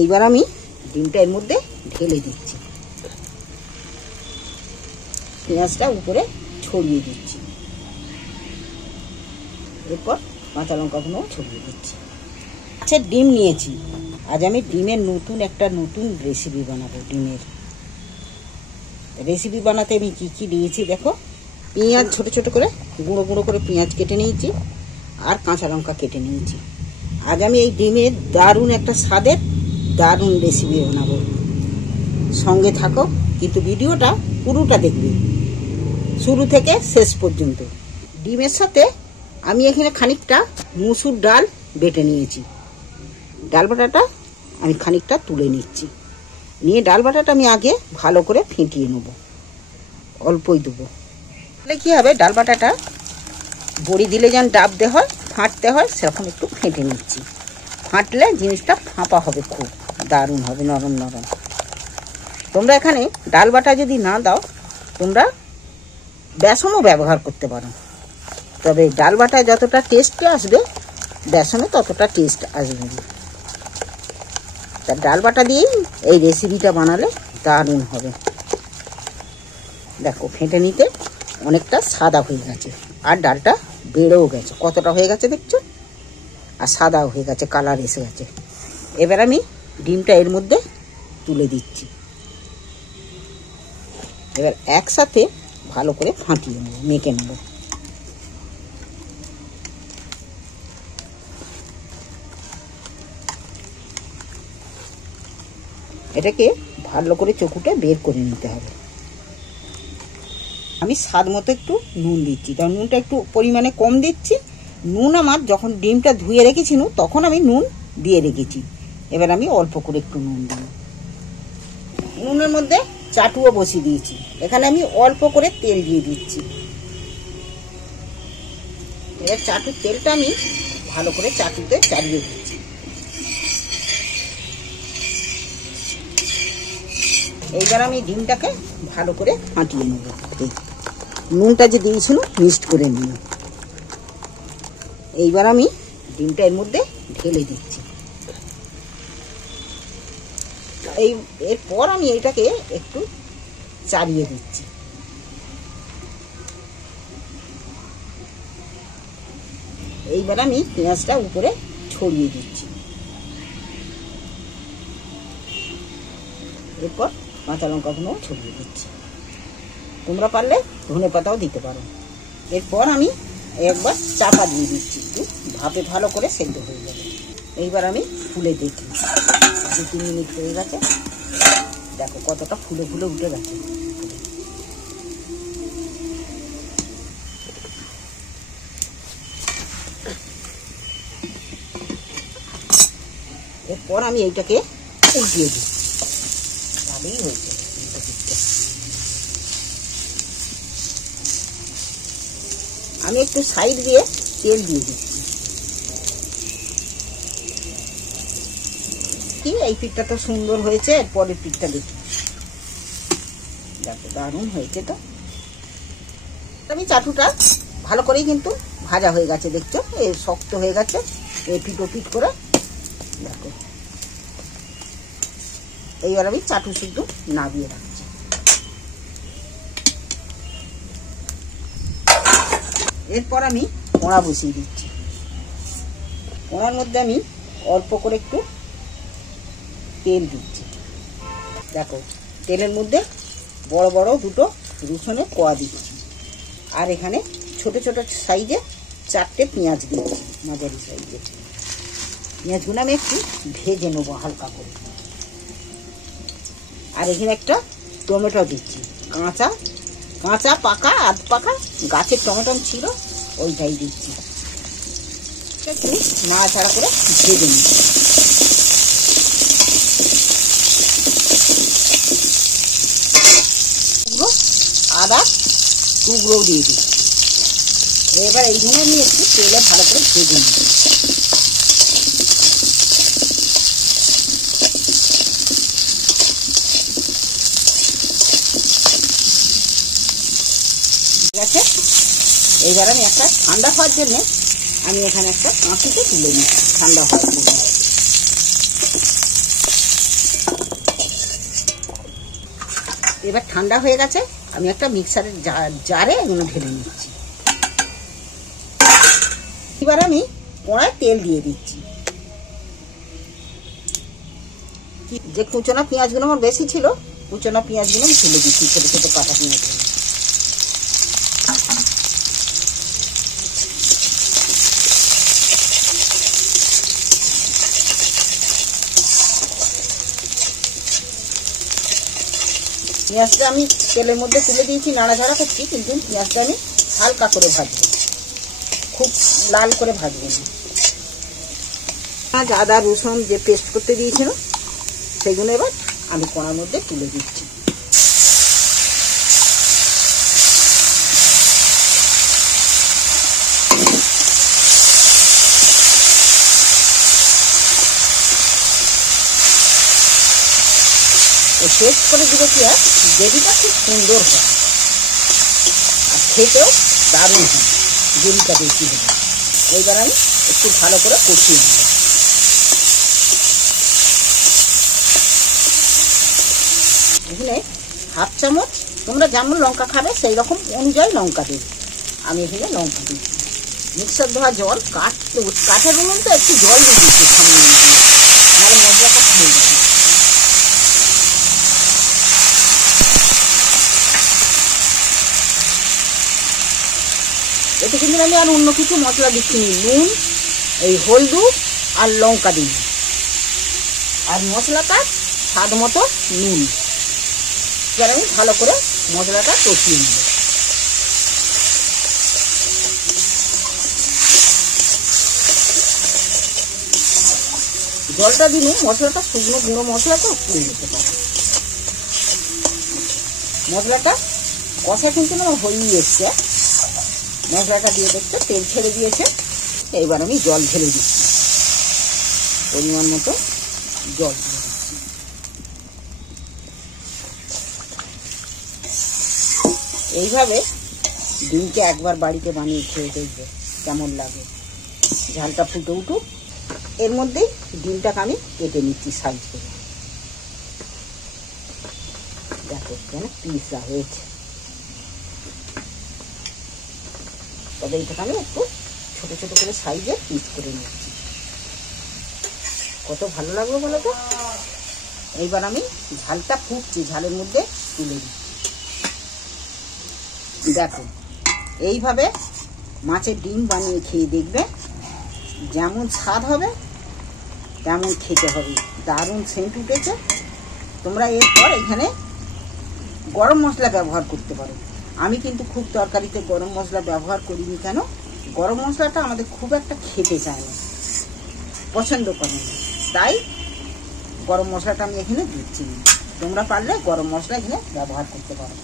এইবার আমি ডিমটা এর মধ্যে ঢেলে দিচ্ছি, পেঁয়াজটা উপরে ছড়িয়ে দিচ্ছি, এরপর কাঁচা লঙ্কাগুলো ছড়িয়ে দিচ্ছি। আচ্ছা, ডিম নিয়েছি, আজ আমি ডিমের একটা নতুন রেসিপি বানাবো। ডিমের রেসিপি বানাতে আমি কী কী নিয়েছি দেখো। পেঁয়াজ ছোট ছোট করে গুঁড়ো গুঁড়ো করে পেঁয়াজ কেটে নিয়েছি, আর কাঁচা লঙ্কা কেটে নিয়েছি। আজ আমি এই ডিমের দারুণ একটা স্বাদের দারুণ রেসিপি বানাবো। সঙ্গে থাকো, কিন্তু ভিডিওটা পুরোটা দেখবে শুরু থেকে শেষ পর্যন্ত। ডিমের সাথে আমি এখানে খানিকটা মুসুর ডাল বেটে নিয়েছি। ডাল বাটাটা আমি খানিকটা তুলে নিচ্ছি, নিয়ে ডাল বাটাটা আমি আগে ভালো করে ফেটিয়ে নেব, অল্পই দেবো। তাহলে কী হবে, ডাল বাটাটা বড়ি দিলে যেন ডাবতে হয়, ফাটতে হয়, সেরকম একটু ফেটে নিচ্ছি। ফাটলে জিনিসটা ফাঁপা হবে, খুব দারুণ হবে, নরম নরম। তোমরা এখানে ডাল বাটা যদি না দাও, তোমরা বেসনও ব্যবহার করতে পারো, তবে ডাল বাটায় যতটা টেস্ট আসবে বেসনে ততটা টেস্ট আসবে না। তা ডাল বাটা দিয়েই এই রেসিপিটা বানালে দারুণ হবে। দেখো, ফেটে নিতে অনেকটা সাদা হয়ে গেছে, আর ডালটা বেড়েও গেছে, কতটা হয়ে গেছে দেখছো, আর সাদাও হয়ে গেছে, কালার এসে গেছে। এবার আমি ডিমটা এর মধ্যে তুলে দিচ্ছি। এবার একসাথে ভালো করে ফাটিয়ে নেব, মেখে নেব। এটাকে ভালো করে চকুটে বের করে নিতে হবে। আমি স্বাদ মতো একটু নুন দিচ্ছি, কারণ নুনটা একটু পরিমাণে কম দিচ্ছি। নুন আমার যখন ডিমটা ধুয়ে রেখেছি তখন আমি নুন দিয়ে রেখেছি। এবার আমি অল্প করে একটু নুন দিই। নুনের মধ্যে চাটুও বসিয়ে দিয়েছি, এখানে আমি অল্প করে তেল দিয়ে দিচ্ছি। এবার চাটুর তেলটা আমি ভালো করে চাটুতে চালিয়ে দিচ্ছি। এইবার আমি ডিমটাকে ভালো করে ফাটিয়ে নেব। নুনটা যে দিয়েছিল মিক্সড করে নিয়ে এইবার আমি ডিমটা এর মধ্যে ঢেলে দিচ্ছি। এরপর আমি এইটাকে একটু চালিয়ে দিচ্ছি। এইবার আমি পেঁয়াজটা উপরে ছড়িয়ে দিচ্ছি, এরপর কাঁচা লঙ্কাগুলো ছড়িয়ে দিচ্ছি। তোমরা পারলে ধনে পাতাও দিতে পারো। এরপর আমি একবার চাপা দিয়ে দিচ্ছি, একটু ভাপে ভালো করে সেদ্ধ হয়ে যাবে। এইবার আমি ফুলে দেখি, 2-3 মিনিট হয়ে গেছে, দেখো কতটা ফুলে ফুলে উঠে গেছে। এরপর আমি এইটাকে উল্টিয়ে দিই, ভালোই হয়েছে। আমি একটু সাইড দিয়ে তেল দিয়ে দিচ্ছি। কি, এই পিঠটা তো সুন্দর হয়েছে, পরের পিঠটা দেখি, দেখো দারুণ হয়েছে। তো আমি চাটুটা ভালো করেই কিন্তু ভাজা হয়ে গেছে, দেখছো এই শক্ত হয়ে গেছে, এই পিঠো পিঠ করে দেখো। এইবার আমি চাটু শুদ্ধ নামিয়ে রাখছি। এরপর আমি কড়া বসিয়ে দিচ্ছি। কড়ার মধ্যে আমি অল্প করে একটু তেল দিচ্ছি। দেখো, তেলের মধ্যে বড় বড় 2টো রসুনের কোয়া দিচ্ছি, আর এখানে ছোট ছোট সাইজে 4টে পেঁয়াজ দিচ্ছি, মাঝারি সাইজে। পেঁয়াজগুলো আমি একটু ভেজে নেবো হালকা করে। আর এখানে একটা টমেটো দিচ্ছি, কাঁচা পাকা আধ পাকা গাছের টমেটো ছিল, ওইটাই দিচ্ছি। একটু নাড়াচাড়া করে ভেজে নিই। আদা টুকরো দিয়ে দিই। এবার এইখানে আমি একটু তেলে ভালো করে ভেজে নিই। ঠিক আছে, এইবার আমি একটা ঠান্ডা হওয়ার জন্য আমি এখানে একটা কাঁচিতে তুলে নিই, ঠান্ডা হওয়ার জন্য। এবার ঠান্ডা হয়ে গেছে, আমি একটা মিক্সারের জারে এগুলো ঢেলে নিচ্ছি। এবার আমি কড়ায় তেল দিয়ে দিচ্ছি। যে কুচনা পেঁয়াজগুলো আমার বেশি ছিল, কুচনা পেঁয়াজগুলো আমি তুলে দিচ্ছি, ছোটো ছোটো কাটা পেঁয়াজগুলো। পেঁয়াজটা আমি তেলের মধ্যে তুলে দিয়েছি, নাড়াচাড়া করছি, কিন্তু পেঁয়াজটা আমি হালকা করে ভাজবো, খুব লাল করে ভাজবো না। আজ আদা রসুন যে পেস্ট করতে দিয়েছিল সেগুলো এবার আমি কড়ার মধ্যে তুলে দিচ্ছি। পেস্ট করে দিলে কি হয়, গ্রেভিটা খুব সুন্দর হয় আর খেতেও দারুণ হয়, গ্রেভিটা বেশি হবে। এইবার আমি একটু ভালো করে কষিয়ে নেব। এখানে হাফ চামচ, তোমরা যেমন লঙ্কা খাবে সেই রকম অনুযায়ী লঙ্কা দেবে। আমি এখানে লঙ্কা দিচ্ছি। মিক্সার ধোয়া জল, কাঠের উনুন তো একটু জল দিয়ে দিচ্ছি সামনে, নাহলে মশলাটা খেয়ে যাবে। এতে কিন্তু আমি আর অন্য কিছু মশলা দিচ্ছি নি, নুন, এই হলদু আর লঙ্কা দিই, আর মশলাটা স্বাদ মতো নুন। এবার আমি ভালো করে মশলাটা কষিয়ে নেব। জলটা দিলে মশলাটা শুকনো গুঁড়ো মশলা তো পুড়ে যেতে পারে। মশলাটা কষা কিন্তু আমার হয়েই এসছে, মশলাটা দিয়ে দেখতে তেল ছেড়ে দিয়েছে। এবার আমি জল ঢেলে দিচ্ছি, পরিমাণ মতো জল দিয়ে দিচ্ছি। এইভাবে ডিমকে একবার বাড়িতে বানিয়ে খেয়ে দেখবে কেমন লাগে। ঝালটা ফুটে উঠুক, এর মধ্যেই ডিমটাকে আমি কেটে নিচ্ছি সাইজ করে। দেখো কেন পিসা হয়েছে, তবে এইটাকে আমি একটু ছোটো ছোটো করে সাইজের পিস করে নিচ্ছি। কত ভালো লাগবে বলো তো। এইবার আমি ঝালটা ফুটছি, ঝালের মধ্যে তুলে দিচ্ছি। দেখো এইভাবে মাছের ডিম বানিয়ে খেয়ে দেখবে, যেমন স্বাদ হবে তেমন খেতে হবে। দারুণ সেন্ট উঠেছে। তোমরা এরপর এখানে গরম মশলা ব্যবহার করতে পারো। আমি কিন্তু খুব তরকারিতে গরম মশলা ব্যবহার করিনি। কেন, গরম মশলাটা আমাদের খুব একটা খেতে চায় না, পছন্দ করে না, তাই গরম মশলাটা আমি এখানে দিচ্ছি। তোমরা পারলে গরম মশলা এখানে ব্যবহার করতে পারো।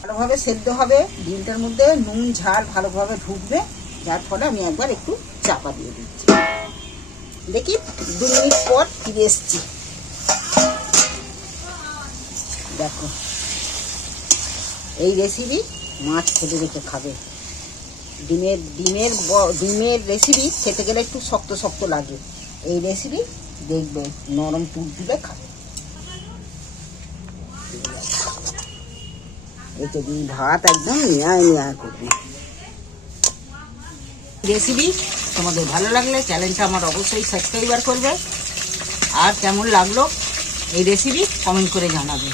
ভালোভাবে সেদ্ধ হবে, ডিমটার মধ্যে নুন ঝাল ভালোভাবে ঢুকবে, যার ফলে আমি একবার একটু চাপা দিয়ে দিচ্ছি। দেখি 2 মিনিট পর ফিরে এসছি। দেখো এই রেসিপি মাছ খেতে রেখে খাবে। ডিমের রেসিপি খেতে গেলে একটু শক্ত শক্ত লাগে, এই রেসিপি দেখবে নরম তুলতুলে খাবে। এতে দিয়ে ভাত একদম নিয়ে করবে। রেসিপি তোমাদের ভালো লাগলে চ্যানেলটা আমার অবশ্যই সাবস্ক্রাইব করবে, আর কেমন লাগলো এই রেসিপি কমেন্ট করে জানাবে।